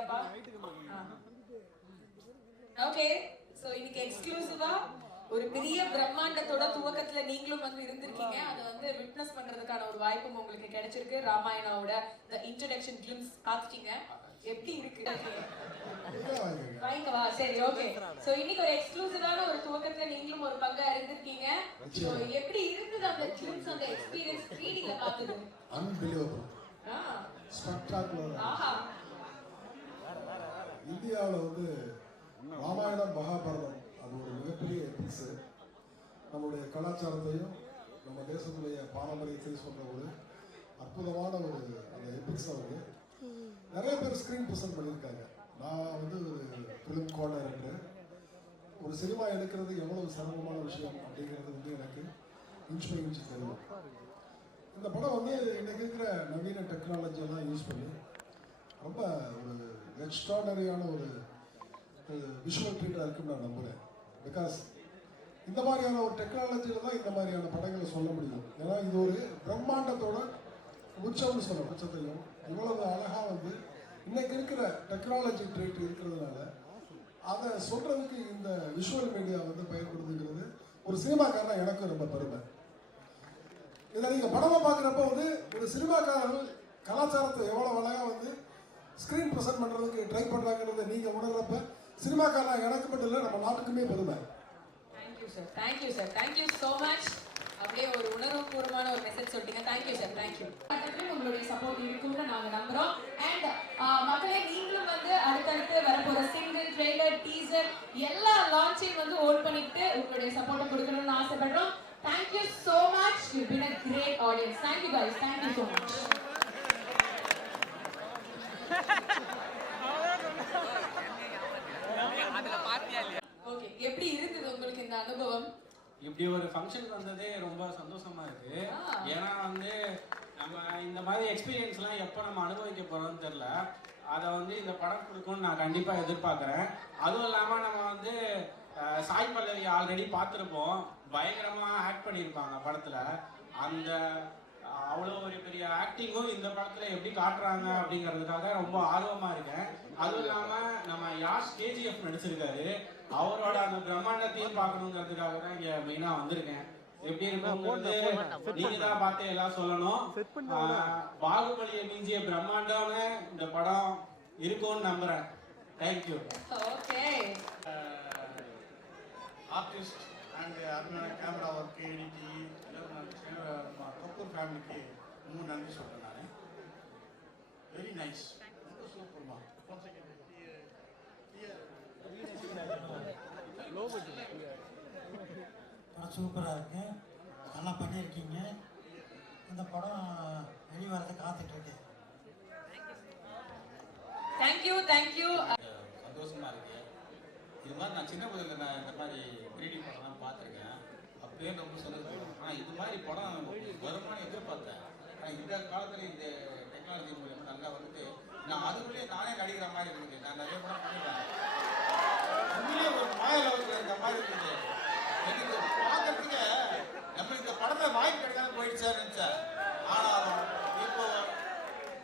ரெடியாப்பா? Okay, so இன்னைக்கு எக்ஸ்க்ளூசிவா ஒரு பெரிய பிரம்மாண்டத்தோட துவக்கத்துல நீங்களும் வந்து இருந்திருக்கீங்க. அதை வந்து விட்னஸ் பண்றதுக்கான ஒரு வாய்ப்பும் உங்களுக்கு கிடைச்சிருக்கு. ராமாயணாவோட தி இன்ட்ரோடக்ஷன் கிளிம்ஸ் பாத்துட்டீங்க. எப்படி இருக்கு? வாங்கவா? சரி, ஓகே. சோ இன்னைக்கு ஒரு எக்ஸ்க்ளூசிவான ஒரு துவக்கத்துல நீங்களும் ஒரு பங்கா இருந்திருக்கீங்க. சோ எப்படி இருந்தது அந்த கிளிம்ஸ், அந்த எக்ஸ்பீரியன்ஸ் 3D ல பார்த்தது? அன்பிலீவபிள். ஸ்பெக்டாகுலர். ஆஹா. இந்தியாவுல வந்து ராமாயணம் மகாபாரதம் அது ஒரு மிகப்பெரிய எபிக்ஸ். நம்மளுடைய கலாச்சாரத்தையும் நம்ம தேசத்துடைய பாரம்பரியத்தையும் சொல்ற ஒரு அற்புதமான ஒரு அந்த எபிக்ஸை வந்து நிறைய பேர் ஸ்க்ரீன் ப்ரெசென்ட் பண்ணியிருக்காங்க. நான் வந்து ஒரு ஃபிலிம் கோஆர்டினேட்டர். ஒரு சினிமா எடுக்கிறது எவ்வளவு சிரமமான விஷயம் அப்படிங்கிறது வந்து எனக்கு இன்ச் பை இன்ச் தெரியும். இந்த படம் வந்து இன்னைக்கு இருக்கிற நவீன டெக்னாலஜி எல்லாம் யூஸ் பண்ணி ரொம்ப ஒரு எக்ஸ்ட்ராடனரியான ஒரு விஷுவல் ட்ரீட்டாக இருக்குன்னு நான் நம்புகிறேன். பிகாஸ் இந்த மாதிரியான ஒரு டெக்னாலஜியில் தான் இந்த மாதிரியான படங்களை சொல்ல முடியும். ஏன்னா இது ஒரு பிரம்மாண்டத்தோட உச்சம்னு சொல்ல உச்சத்தையும் இவ்வளவு அழகாக வந்து இன்னைக்கு இருக்கிற டெக்னாலஜி ட்ரீட் இருக்கிறதுனால அதை சொல்றதுக்கு இந்த விஷுவல் மீடியா வந்து பயன்படுத்துகிறது ஒரு சினிமாக்காரனா எனக்கு ரொம்ப பெருமை. இதை நீங்கள் படமாக பார்க்குறப்ப வந்து ஒரு சினிமாக்காரர்கள் கலாச்சாரத்தை எவ்வளோ அழகாக வந்து ஸ்க்ரீன் ப்ரெசென்ட் பண்ணுறதுக்கு ட்ரை பண்ணுறாங்கிறத நீங்கள் உணர்றப்ப சினிமாக்காரனா எனக்கு மட்டும் இல்லை நம்ம நாட்டுக்குமே பெருமை. Thank you sir, thank you sir, thank you so much. அப்படியே ஒரு உணர்வுபூர்வமான ஒரு மெசேஜ் சொல்லிட்டீங்க. Thank you sir, thank you. உங்களுடைய சப்போர்ட் இருக்கும்னு நாங்கள் நம்புகிறோம். அண்ட் மக்களே, நீங்களும் வந்து அடுத்தடுத்து வரப்போகிற சிங்கிள், ட்ரெய்லர், டீசர் எல்லா லான்ச்சையும் வந்து ஹோல்ட் பண்ணிட்டு உங்களுடைய சப்போர்ட்டை கொடுக்கணும்னு ஆசைப்படுறோம். Thank you so much. You've been a great audience. Thank you guys. Thank you so much. Okay, எப்படி இருந்தது உங்களுக்கு இந்த அனுபவம்? இப்படி ஒரு ஃபங்க்ஷனுக்கு வந்ததே ரொம்ப சந்தோஷமா இருக்கு. ஏன்னா வந்து நம்ம இந்த மாதிரி எக்ஸ்பீரியன்ஸ்லாம் எப்போ நம்ம அனுபவிக்க போறோம்னு தெரியல. அதை வந்து இந்த படம் கொடுக்கும்னு நான் கண்டிப்பாக எதிர்பார்க்குறேன். அதுவும் இல்லாமல் நம்ம வந்து சாய் பல்லவி ஆல்ரெடி பார்த்துருப்போம். பயங்கரமாக ஆக்ட் பண்ணியிருப்பாங்க படத்தில். அந்த அவ்வளோ ஒரு பெரிய ஆக்டிங்கும் இந்த படத்தில் எப்படி காட்டுறாங்க அப்படிங்கிறதுக்காக ரொம்ப ஆர்வமாக இருக்கேன். அதுவும் இல்லாமல் நம்ம யாஷ் கேஜிஎஃப் நடிச்சிருக்காரு. அவரோட அந்த பிரம்மாண்டத்தையும் பார்க்கணுங்கிறதுக்காக தான் இங்கே மெயினாக வந்திருக்கேன். எப்படி இருக்குங்கிறது நீங்க தான் பார்த்து எல்லாம் சொல்லணும். பாகுபலியை மிஞ்சிய பிரம்மாண்டம்னு இந்த படம் இருக்கும்னு நம்புறேன். தேங்க்யூ. ஓகே. ஆர்டிஸ்ட் அண்ட் அருமையான கேமரா ஒர்க்கு, எடிட்டி கப்பூர் ஃபேமிலிக்கு ரொம்ப நன்றி சொல்கிறேன். நான் வெரி நைஸ், ரொம்ப சூப்பர்மா. படம் சூப்பராக இருக்கு, நல்லா பண்ணியிருக்கீங்க. இந்த படம் வெளிவரத்தை காத்துட்ருக்கு. Thank you, thank you. சந்தோஷமா இருக்கு. இது மாதிரி நான் சின்ன படத்தில் நான் இந்த மாதிரி 3D படம்லாம் பார்த்துருக்கேன். அப்பயே ரொம்ப சந்தோஷம். ஆனால் இது மாதிரி படம் வருமானு எதிர்பார்த்தேன். ஆனால் இந்த காலத்தில் இந்த டெக்னாலஜி மூலியமாக நல்லா வந்துட்டு நான் அதுக்குள்ளேயே நானே நடிக்கிற மாதிரி இருக்குது. நான் நிறைய படம் பண்ணியிருக்கேன். உண்மையிலே ஒரு மாயலோகத்தில் இந்த மாதிரி இருக்குது. எனக்கு பார்க்கறதுக்கு நம்ம இந்த படத்தில் வாய்ப்பு கிடைக்காத போயிடுச்சான்னு நினச்சேன். ஆனால் இப்போ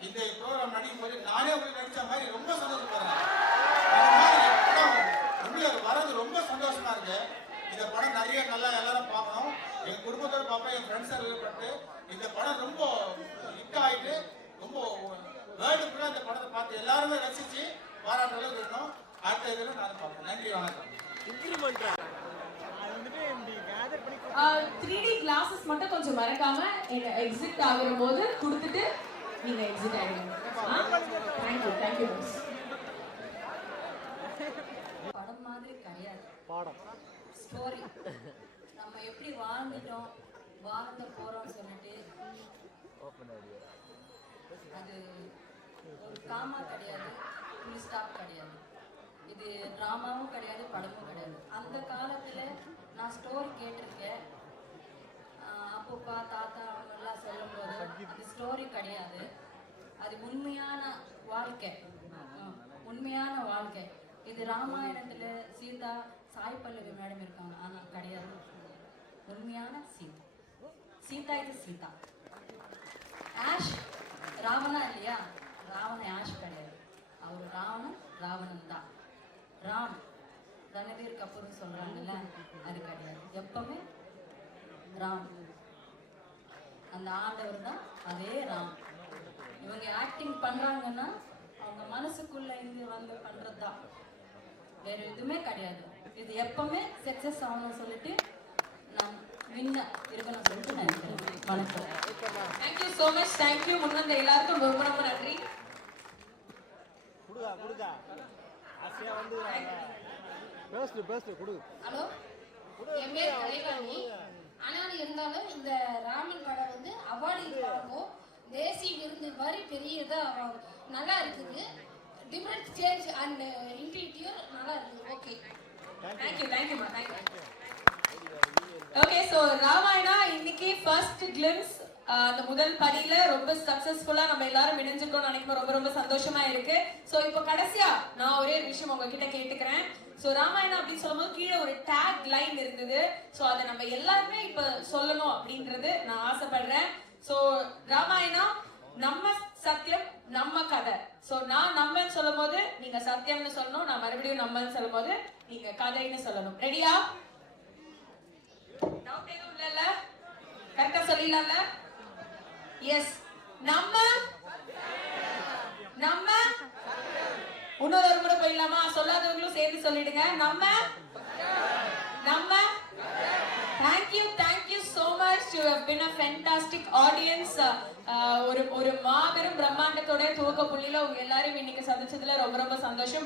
இந்த ப்ரோக்ராம் நடிக்கும் போது நானே போய் நடித்த மாதிரி ரொம்ப சந்தோஷப்படுறேன். வரது ரொம்ப சந்தோஷமா இருக்கு. இந்த படம் நிறைய நல்லா எல்லாரும் பார்க்கணும். என் குடும்பத்தோட பார்ப்பேன், என் ஃப்ரெண்ட்ஸ் பட்டு இந்த படம் ரொம்ப ஹிட் ஆகிட்டு ரொம்ப வேர்ல்டு ஃபுல்லாக இந்த படத்தை பார்த்து எல்லாருமே ரசிச்சு பாராட்டுற அளவுக்கு இருக்கணும். அடுத்த இதில் நான் பார்ப்பேன். நன்றி, வணக்கம். 3D கிளாஸஸ் மட்டும் கொஞ்சம் மறக்காம எங்க எக்ஸிட் ஆகுற போது கொடுத்துட்டு நீங்க எக்ஸிட் ஆகிடுங்க. Thank you, thank you. படம் மாதிரி கிடையாது, ஸ்டோரி. நம்ம எப்படி வாழ்ந்துட்டோம், வாழ்ந்த போறோம்னு சொல்லிட்டு அது ஒரு காமா கிடையாது, ஃபுல் ஸ்டாப் கிடையாது. இது ட்ராமாவும் கிடையாது, படமும் கிடையாது. அந்த காலத்தில் நான் ஸ்டோரி கேட்டிருக்கேன். அப்பப்பா தாத்தா அவங்கெல்லாம் சொல்லும்போது அது ஸ்டோரி கிடையாது, அது உண்மையான வாழ்க்கை, உண்மையான வாழ்க்கை. இது ராமாயணத்தில் சீதா சாய் பல்லவி மேடம் இருக்காங்க, ஆனால் கிடையாது. உண்மையான சீதா, சீதா இது சீதா. ஆஷ் ராவணா இல்லையா, ராவண ஆஷ் கிடையாது, அவர் ராவணன் ராவணன் தான். ராம் ரணவீர் கபூர் சொல்றாங்கல்ல, அது கிடையாது. எப்பவுமே ராம், அந்த ஆண்டவர் தான் அதே ராம். இவங்க ஆக்டிங் பண்றாங்கன்னா அவங்க மனசுக்குள்ள இருந்து வந்து பண்றதுதான், வேற எதுவுமே கிடையாது. இது எப்பவுமே சக்சஸ் ஆகணும்னு சொல்லிட்டு நான் வின்ன இருக்கணும்னு சொல்லிட்டு நினைக்கிறேன். வணக்கம். Thank you so much. தேங்க்யூ. முன் வந்த எல்லாருக்கும் ரொம்ப ரொம்ப நன்றி. ஹலோ, என் பேர் கலைவாணி. ஆனால் இருந்தாலும் இந்த ராமன் படம் வந்து அவார்டு வாங்கும், தேசிய விருது மாதிரி பெரியதாக நல்லா இருக்குது. டிஃப்ரெண்ட் சேஞ்ச் அண்ட் இன்டீரியர் நல்லா இருக்குது. Okay, thank you. தேங்க்யூமா. தேங்க்யூ. ஓகே, ஸோ ராமாயணா இன்னைக்கு ஃபர்ஸ்ட் கிளிம்ஸ், அந்த முதல் படியில ரொம்ப சக்சஸ்ஃபுல்லா நம்ம எல்லாரும் இணைஞ்சிருக்கோம்னு நினைக்கும் ரொம்ப ரொம்ப சந்தோஷமா இருக்கு. ஸோ இப்போ கடைசியா நான் ஒரே ஒரு விஷயம் உங்ககிட்ட கேட்டுக்கிறேன். ஸோ ராமாயணம் அப்படின்னு சொல்லும்போது கீழே ஒரு டேக் லைன் இருந்தது. ஸோ அதை நம்ம எல்லாருமே இப்ப சொல்லணும் அப்படின்றது நான் ஆசைப்படுறேன். ஸோ ராமாயணா நம்ம சத்தியம் நம்ம கதை. ஸோ நான் நம்மன்னு சொல்லும் போது நீங்க சத்தியம்னு சொல்லணும், நான் மறுபடியும் நம்மன்னு சொல்லும் போது நீங்க கதைன்னு சொல்லணும். ரெடியா? டவுட் எதுவும் இல்லைல்ல? கரெக்டா சொல்லிடலாம்ல? எஸ். நம்ம நம்ம இன்னொரு முறை போயிடலாமா? சொல்லாதவங்களும் சேர்த்து சொல்லிடுங்க. நம்ம நம்ம Thank you so much. You have been a fantastic audience. ஒரு மாபெரும் பிரம்மாண்டத்தோட துவக்க புள்ளியில உங்க எல்லாரையும் இன்னைக்கு சந்திச்சதுல ரொம்ப ரொம்ப சந்தோஷம்.